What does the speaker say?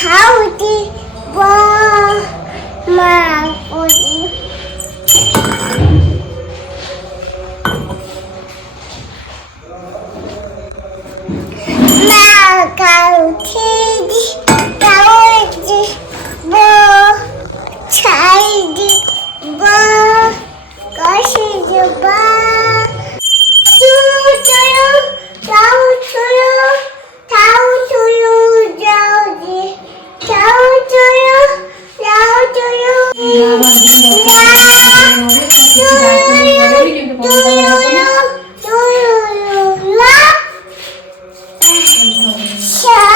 가우디 마고디 마가우티디 가우디 차이디 것이지 주줘요 자우줘요 자우줘요 자우줘요 자우줘요 조요요 샤